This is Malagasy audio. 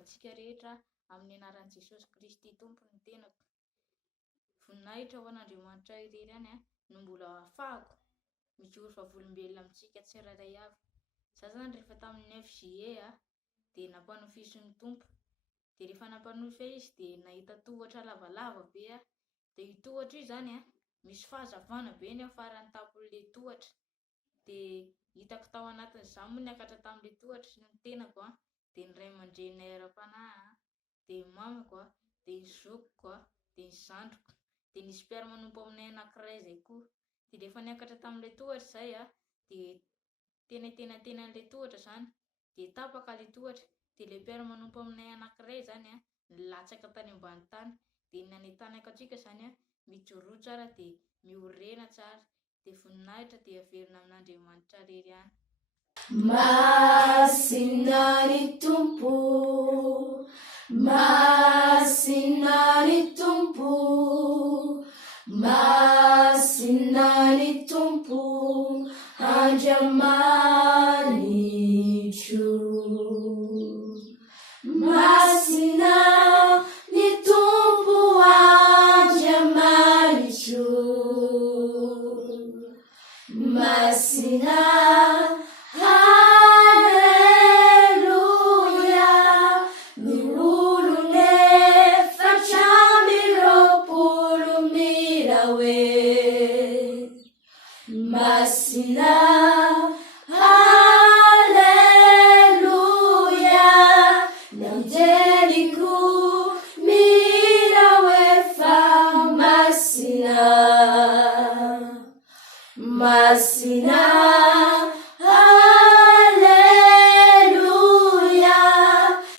antsika rehetra amin'ny anaran'i Jesosy Kristy tompony tenako. Voninahitra ho an'Andriamanitra irery any no mbola ahafahako mijoro vavolombelona amintsika tsirairay avy. Za zany rehefa tamin'ny 9 juillet dia nampanofy ny tompo. Dia rehefa nampanofy izy dia nahita tohatra lavalava be dia io tohatra io zany misy fahazavana be ny afaran'ny tampon'ilay tohatra. Dia hitako tao anatin'izany moa niakatra tamin'ilay tohatra sy ny tenako dia ny ray aman-dreniny ara-panahy dia ny mamako dia ny zokiko dia ny zandriko dia nisy mpiara-manompo aminay anankiray izay koa. Dia rehefa niakatra tamin'ilay tohatra izay dia tena an'ilay tohatra zany dia tapaka ilay tohatra. Dia ilay mpiara-manompo aminay anankiray zany nilatsaka tany ambany tany. Dia ny anentanako antsika zany mijoroa tsara dia miorena tsara. Dia voninahitra dia averina amin'Andriamanitra irery any. Masina ny Tompo, masina ny Tompo, masina ny Tompo, Andriamanitro.